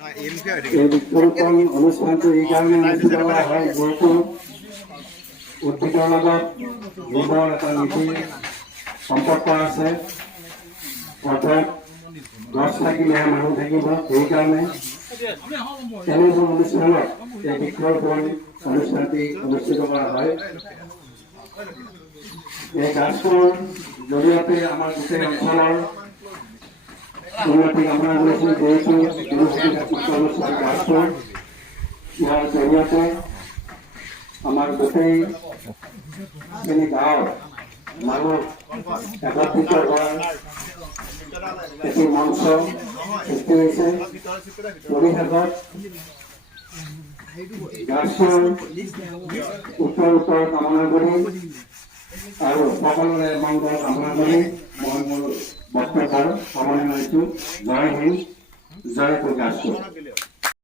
এই বৃক্ষৰোপণ অনুষ্ঠানটো এইকাৰণে অনুষ্ঠিত কৰা হয় যিহেতু উদ্ভিদৰ লগত জীৱৰ এটা নীতিৰ সম্পৰ্ক আছে, অৰ্থাৎ গছ থাকিলেহে মানুহ থাকিব। সেইকাৰণে এনেবোৰ অনুষ্ঠানত এই বৃক্ষৰোপণ অনুষ্ঠানটি অনুষ্ঠিত কৰা হয়। এই গাছটোৰ জৰিয়তে আমাৰ গোটেই অঞ্চলৰ উন্নতি কামনা কৰিছোঁ। যিহেতু গাছটোৰ ইয়াৰ জৰিয়তে আমাৰ গোটেইখিনি গাঁৱৰ মানুহ একত্ৰিত হোৱাৰ এটি মঞ্চ সৃষ্টি হৈছে। পৰিশেষত গাছটোৰ উত্তৰ কামনা কৰি আৰু সকলোৰে মংগল কামনা কৰি মই মোৰ বক্তব্য সামৰণি মাৰিছোঁ। জয় হিন্দ, জয় গাছটো।